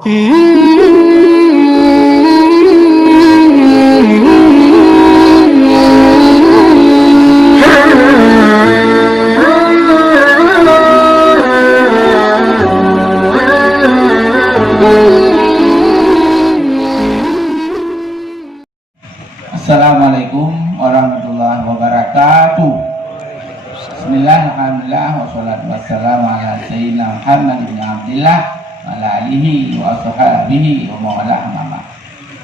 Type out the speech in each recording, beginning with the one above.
Assalamualaikum warahmatullahi wabarakatuh. Bismillah, alhamdulillah, wassalatu wassalamu ala sayyidina Muhammad bin Abdillah wa ala alihi wa ashabihi wa mawalah mama.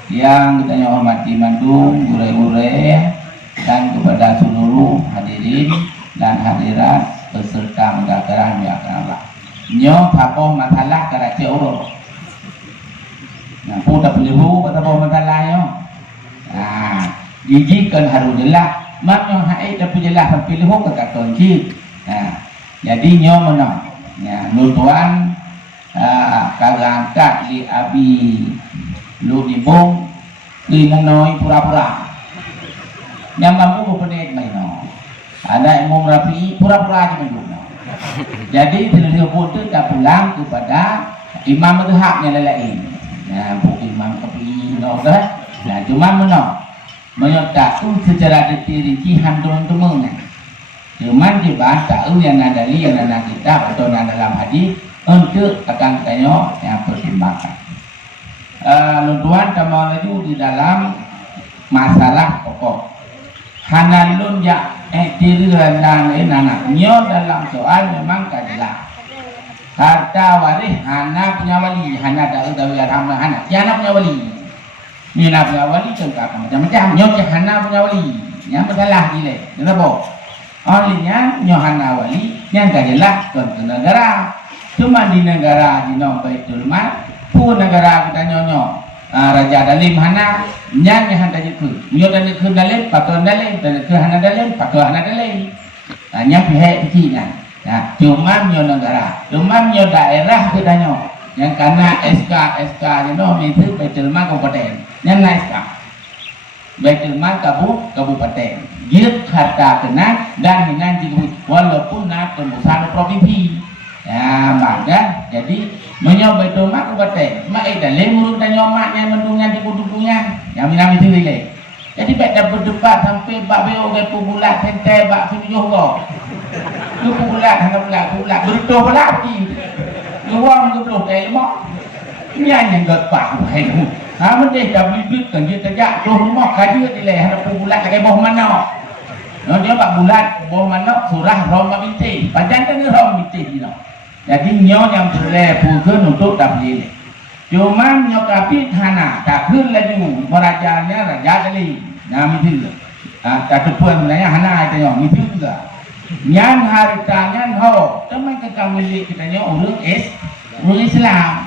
Yang kita hormati mandung, gure-gure, dan kepada seluruh hadirin dan hadirat peserta mendaftaran yang akan Allah. Nyo papoh masalah karace uro. Nah, putar peliru pada papoh masalahnya. Dijikan haruslah maknya hai tapi jelas pilih ke katon ki. Jadi nyo menang. Nutuan kagangkat li abi lu dibong li nanoi pura-pura. Yang mampu bepenet mai no. Ada imam rapi pura-pura aja menduno. Jadi terlihat pun tak pulang kepada imam mazhabnya lain. Bukan imam kapi no dah. Cuma menang menyerta secara detail handong temengan. Cuman dibantah yang ada li yang ada kitab atau dalam hadis untuk akan tanya yang pertimbangkan. Tuan teman lagi di dalam masalah pokok. Hanalun ya diriran dan anaknya dalam soal memang kajilah. Harta waris hana punya wali, hana dawi arhamah hana. Tiada punya wali. Mina punya wali contoh macam-macam. Nyok hana punya wali, yang masalah gila. Kenapa? Olehnya nyok hana wali yang kajilah contoh negara. Cuma di negara di Baitul Mal, pun negara kita nyok Raja Dalim hana, yang hana jikut. Nyok dan jikut dalim, pakai dalim, dan jikut hana dalim, pakai hana dalim. Yang pihak kecilnya. Cuma nyok negara, cuma nyok daerah kita nyok. Yang karena SK itu Baitul Mal kabupaten. Yang naik Baitul Mal kabupaten. Dia kata kena dan hinan juga walaupun nak tembusan provinsi. Ya, maka jadi menyoba Baitul Mal kabupaten. Mak ida lemurun dan nyomaknya mendungnya di kudukunya. Yang minam itu lele. Jadi pada berdebat sampai bak beo ke pubulat sentai bak sujuh go. Lu pubulat hang pubulat berdoa lagi. Luang tu belum kayak mak. Ini yang gak hai. Mendeh dah bibit kan dia terjak tu rumah kaji di leher bulat kayak bawah mana. Dia bak bulat bawah mana surah Roma binti. Pajan kan Roma binti ni. Jadi nyo yang boleh pukul untuk tak boleh. Cuma nyo tapi hana tak pun lagi merajanya raja kali. Nama itu. Tak terpuan sebenarnya hana itu nyo itu juga. Yang hartanya ho, teman kita milik kita nyo orang Islam.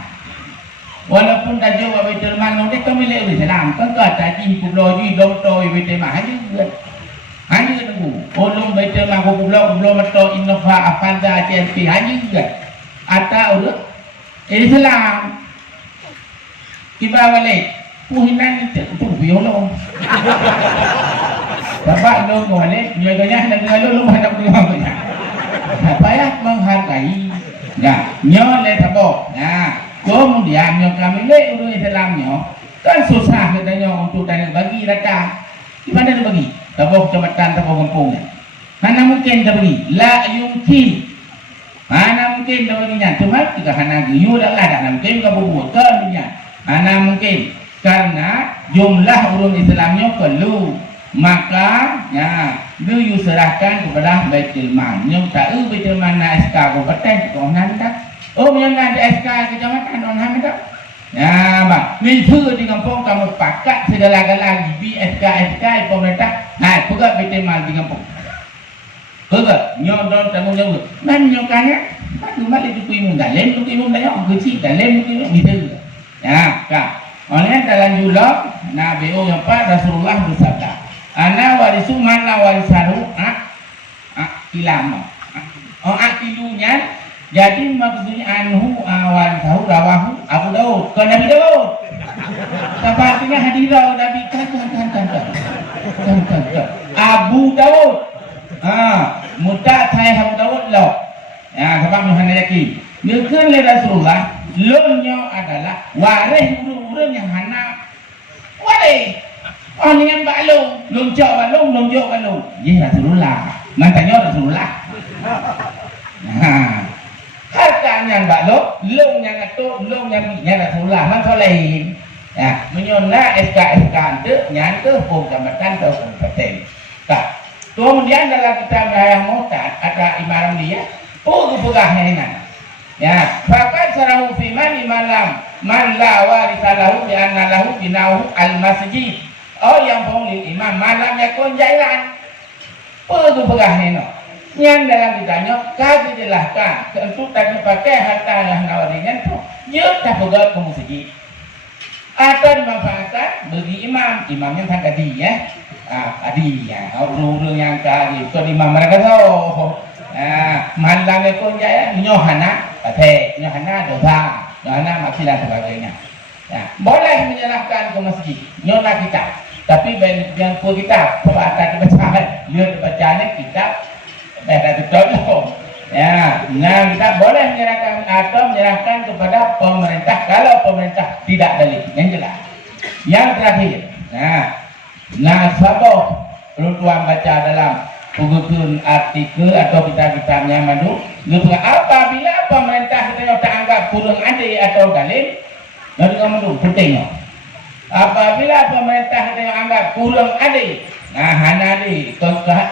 Walaupun dah jawab Baitul Mal nanti kami milik Islam, kan kata ji pulau ji dom to Baitul Mal hanya tunggu. Orang Baitul Mal pulau to Innova Avanza CSP hanya juga. Atau orang Islam. Tiba balik, puhinan itu biolo. Bapak dong balik, nyoganya nak lalu ada punya. Payah menghargai. Ya, nyole tabok. Nah. Kemudian yang kami lihat orang Islamnya kan susah katanya untuk tanya bagi rata. Di mana dia bagi? Tabok kecamatan, tabok kampung. Mana mungkin dia bagi? La yumkin. Mana mungkin dia baginya? Cuma jika hana giyu dah lah, tak mungkin kau buat kerja. Mana mungkin? Karena jumlah orang Islamnya perlu. Maka ya, dia serahkan kepada Baitul Mal. Yang tak Baitul Mal nak SK kabupaten kau nanti. Oh, yang ada SK kecamatan orang hamil tak? Ya, mak. Ni di kampung kamu pakat segala-galanya di SK pemerintah. Nah, pegang Baitul Mal di kampung. Pegang, nyodon tanggung jawab. Man nyokannya, man balik tu imum dalam, tu imum dalam, kecil dalam, tu imum itu. Ya, kak. Oleh dalam julok, nah BO yang Pak Rasulullah bersabda, ana warisu mana warisaru, ilmu. Akilunya. Jadi maksudnya anhu warisahu rawahu Abu Daud ke Nabi Daud. Sepertinya hadirah Nabi kan. Abu Daud. Muda saya Abu Daud loh. Ya, sebab Muhammad yakin. Dia kan le Rasulullah, lonyo ada adalah waris urang yang hana waris orang yang balung luncok balung lunjuk balung ye Rasulullah man tanya Rasulullah hartanya balung lung yang atuk lung yang Rasulullah man solehin ya menyona SK itu nyante pun jabatan atau kompeten tak kemudian dalam kitab Ayah Mu'tad ada Imam dia pegah-pegahnya ya fakat sarahu fi man la warisalahu bi anna lahu binahu al-masjid yang pengulil imam malamnya konjailan pegah-pegahnya yang dalam ditanya kami jelaskan untuk tak pakai harta yang nawaringan tu dia tak pegah ke masjid atau dimanfaatkan bagi imam yang tak tadi ya adi ya urung yang kali ko imam mereka tahu malamnya konjailan nyohana dosa masih dan sebagainya ya, boleh menyerahkan ke masjid nyona kitab tapi yang ku kitab perbuatan dibaca dia dibacanya kitab dah betul ya nah kita boleh menyerahkan atau menyerahkan kepada pemerintah kalau pemerintah tidak dalih yang jelas yang terakhir nah sebab perlu tuan baca dalam buku artikel atau kitab-kitabnya madu apabila pemerintah kita tak anggap kurang adil atau dalil lalu kamu pentingnya apabila pemerintah kita anggap kurang adil hana adil kurang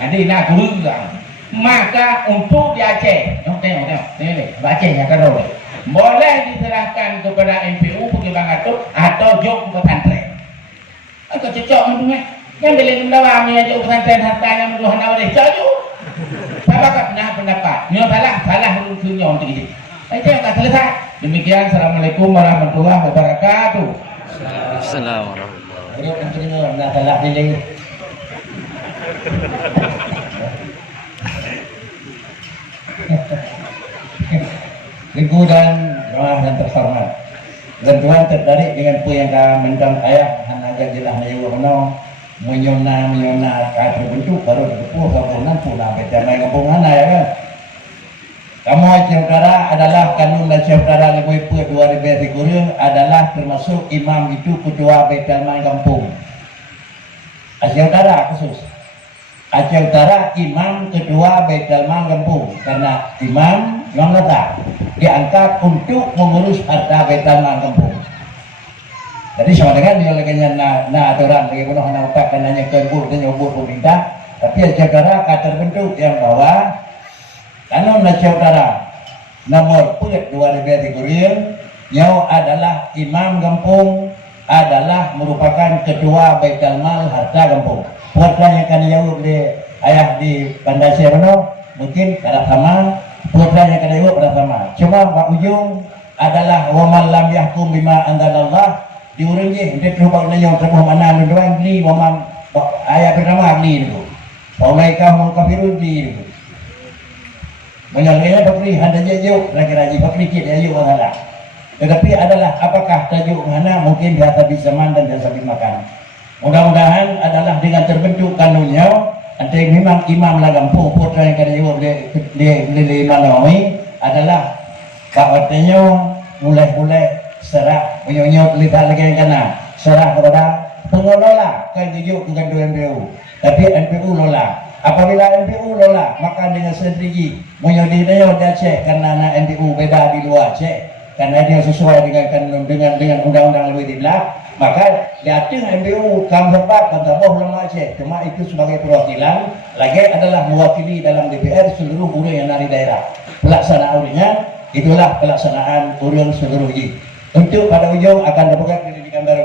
adil kurang maka untuk di Aceh tengok baca ya kalau boleh diserahkan kepada MPU pergi Bangatuk atau jok ke pesantren aku cocok mendengar yang boleh mendawa mengajuk pesantren hartanya menduhan awal cocok sahabat nah pendapat nyo salah rusuhnya untuk ini itu yang akan selesai demikian assalamualaikum warahmatullahi wabarakatuh Assalamualaikum. Ini pentingnya nak salah dili. Ibu dan jemaah yang terhormat, Tuan tertarik dengan apa yang kami mendang ayah hanaga jelah nayu ono menyona kata bentuk baru depu kabunan pula beda main kampungan ya kan. Kamu saudara adalah kanun dan saudara lebih per 2003 adalah termasuk imam itu ketua Betelman kampung. Saudara khusus. Saudara imam ketua Betelman kampung karena imam yang letak diangkat untuk mengurus harta Betelman kampung. Jadi sama dengan dia lagi na aturan lagi pun nak utak kananya kerbur dan nyobur pemerintah. Tapi saudara terbentuk yang bawah kanun saudara nomor 2003 yang adalah imam kampung adalah merupakan ketua Baitul Mal harta kampung. Putra yang akan jawab di ayah di Bandar Serono mungkin kada sama, putra yang akan jawab kada sama. Cuma Pak Ujung adalah waman lam yahkum bima anzalallah diurang je dia terubah nanya terbuh mana doang ni waman ayat pertama ni dulu. Paulaika hum kafirun ni dulu. Menyalahnya bakri handa jauh lagi-lagi bakri kita jauh mengalah. Tetapi adalah apakah tajuk mana mungkin dihadapi zaman dan dihadapi makan. Mudah-mudahan adalah dengan terbentuk kanunnya ada yang memang imam lah kampung putra yang kada jawab di Malawi adalah kawatannya mulai serah menyonyot lihat lagi yang kena serah kepada pengelola kan tujuh bukan MPU tapi MPU lola. Apabila MPU lola maka dengan strategi menyodinnya dia cek karena anak MPU beda di luar cek karena dia sesuai dengan undang-undang lebih dibelah maka datang MPU kam sebab kata lama cek cuma itu sebagai perwakilan lagi adalah mewakili dalam DPR seluruh buruh yang dari daerah pelaksanaannya itulah pelaksanaan urang seluruh ini untuk pada ujung akan dipegang pendidikan baru